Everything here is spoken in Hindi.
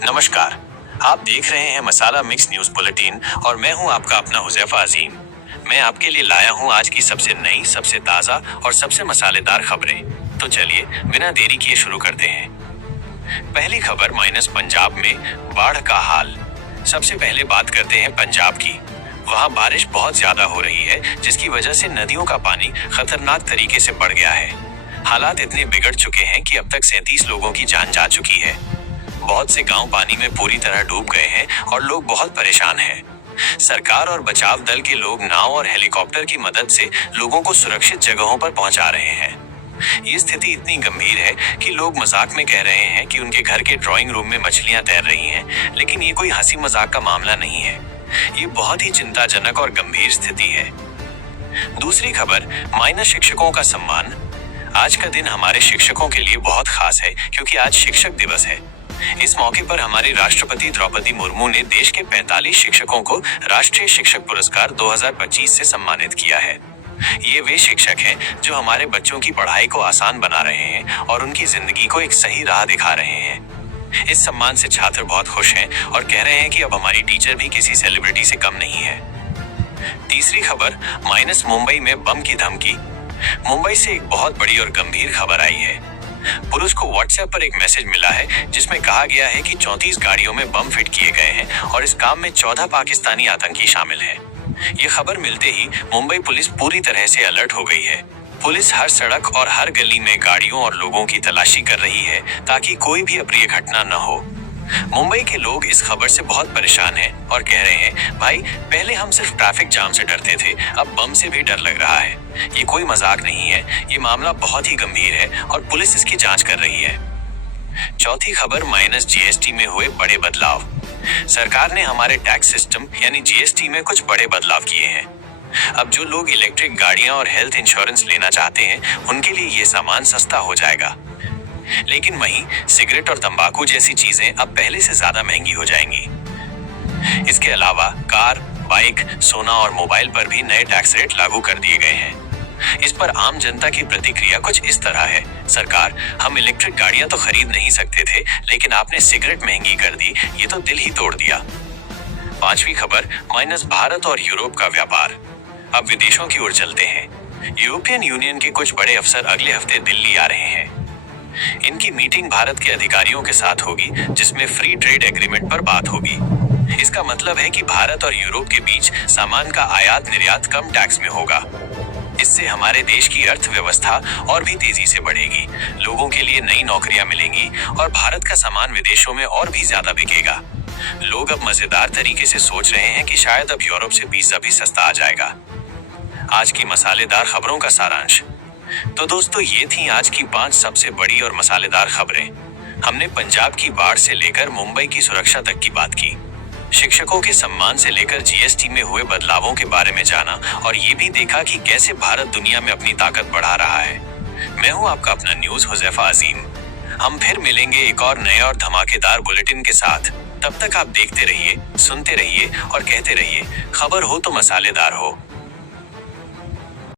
नमस्कार। आप देख रहे हैं मसाला मिक्स न्यूज बुलेटिन और मैं हूं आपका अपना हुजैफा अजीम। मैं आपके लिए लाया हूं आज की सबसे नई, सबसे ताजा और सबसे मसालेदार खबरें। तो चलिए बिना देरी किए शुरू करते हैं। पहली खबर माइनस पंजाब में बाढ़ का हाल। सबसे पहले बात करते हैं पंजाब की। वहां बारिश बहुत ज्यादा हो रही है, जिसकी वजह से नदियों का पानी खतरनाक तरीके से बढ़ गया है। हालात इतने बिगड़ चुके हैं कि अब तक 37 लोगों की जान जा चुकी है। बहुत से गांव पानी में पूरी तरह डूब गए हैं और लोग बहुत परेशान हैं। सरकार और बचाव दल के लोग नाव और हेलीकॉप्टर की मदद से लोगों को सुरक्षित जगहों पर पहुंचा रहे हैं। ये स्थिति इतनी गंभीर है कि लोग मजाक में कह रहे हैं कि उनके घर के ड्राइंग रूम में मछलियां तैर रही हैं, लेकिन ये कोई हंसी मजाक का मामला नहीं है। ये बहुत ही चिंताजनक और गंभीर स्थिति है। दूसरी खबर माइनस शिक्षकों का सम्मान। आज का दिन हमारे शिक्षकों के लिए बहुत खास है, क्योंकि आज शिक्षक दिवस है। इस मौके पर हमारी राष्ट्रपति द्रौपदी मुर्मू ने देश के 45 शिक्षकों को राष्ट्रीय शिक्षक पुरस्कार 2025 से सम्मानित किया है। ये वे शिक्षक हैं जो हमारे बच्चों की पढ़ाई को आसान बना रहे हैं और उनकी जिंदगी को एक सही राह दिखा रहे हैं। इस सम्मान से छात्र बहुत खुश हैं और कह रहे हैं कि अब हमारी टीचर भी किसी सेलिब्रिटी से कम नहीं है। तीसरी खबर माइनस मुंबई में बम की धमकी। मुंबई से एक बहुत बड़ी और गंभीर खबर आई है। पुलिस को व्हाट्सएप पर एक मैसेज मिला है जिसमें कहा गया है कि 34 गाड़ियों में बम फिट किए गए हैं और इस काम में 14 पाकिस्तानी आतंकी शामिल हैं। ये खबर मिलते ही मुंबई पुलिस पूरी तरह से अलर्ट हो गई है। पुलिस हर सड़क और हर गली में गाड़ियों और लोगों की तलाशी कर रही है ताकि कोई भी अप्रिय घटना न हो। मुंबई के लोग इस खबर से बहुत परेशान हैं और कह रहे हैं, भाई पहले हम सिर्फ ट्रैफिक जाम से डरते थे, अब बम से भी डर लग रहा है। ये कोई मजाक नहीं है, ये मामला बहुत ही गंभीर है और पुलिस इसकी जांच कर रही है। चौथी खबर माइनस जीएसटी में हुए बड़े बदलाव। सरकार ने हमारे टैक्स सिस्टम यानी जीएसटी में कुछ बड़े बदलाव किए हैं। अब जो लोग इलेक्ट्रिक गाड़ियां और हेल्थ इंश्योरेंस लेना चाहते हैं, उनके लिए ये सामान सस्ता हो जाएगा। लेकिन वहीं सिगरेट और तंबाकू जैसी चीजें अब पहले से ज्यादा महंगी हो जाएंगी। इसके अलावा कार, बाइक, सोना और मोबाइल पर भी नए टैक्स रेट लागू कर दिए गए हैं। इस पर आम जनता की प्रतिक्रिया कुछ इस तरह है, सरकार हम इलेक्ट्रिक गाड़ियां तो खरीद नहीं सकते थे, लेकिन आपने सिगरेट महंगी कर दी, ये तो दिल ही तोड़ दिया। पांचवी खबर माइनस भारत और यूरोप का व्यापार। अब विदेशों की ओर चलते हैं। यूरोपियन यूनियन के कुछ बड़े अफसर अगले हफ्ते दिल्ली आ रहे हैं। इनकी मीटिंग भारत के अधिकारियों के साथ होगी, जिसमें फ्री ट्रेड एग्रीमेंट पर बात होगी। इसका मतलब है कि भारत और यूरोप के बीच सामान का आयात निर्यात कम टैक्स में होगा। इससे हमारे देश की अर्थव्यवस्था और भी तेजी से बढ़ेगी, लोगों के लिए नई नौकरियां मिलेंगी और भारत का सामान विदेशों में और भी ज्यादा बिकेगा। लोग अब मजेदार तरीके से सोच रहे हैं कि शायद अब यूरोप से पिज्जा भी सस्ता आ जाएगा। आज की मसालेदार खबरों का सारांश। तो दोस्तों, ये थी आज की 5 सबसे बड़ी और मसालेदार खबरें। हमने पंजाब की बाढ़ से लेकर मुंबई की सुरक्षा तक की बात की, शिक्षकों के सम्मान से लेकर जीएसटी में हुए बदलावों के बारे में जाना और ये भी देखा कि कैसे भारत दुनिया में अपनी ताकत बढ़ा रहा है। मैं हूं आपका अपना न्यूज हुजैफा अजीम। हम फिर मिलेंगे एक और नए और धमाकेदार बुलेटिन के साथ। तब तक आप देखते रहिए, सुनते रहिए और कहते रहिए, खबर हो तो मसालेदार हो।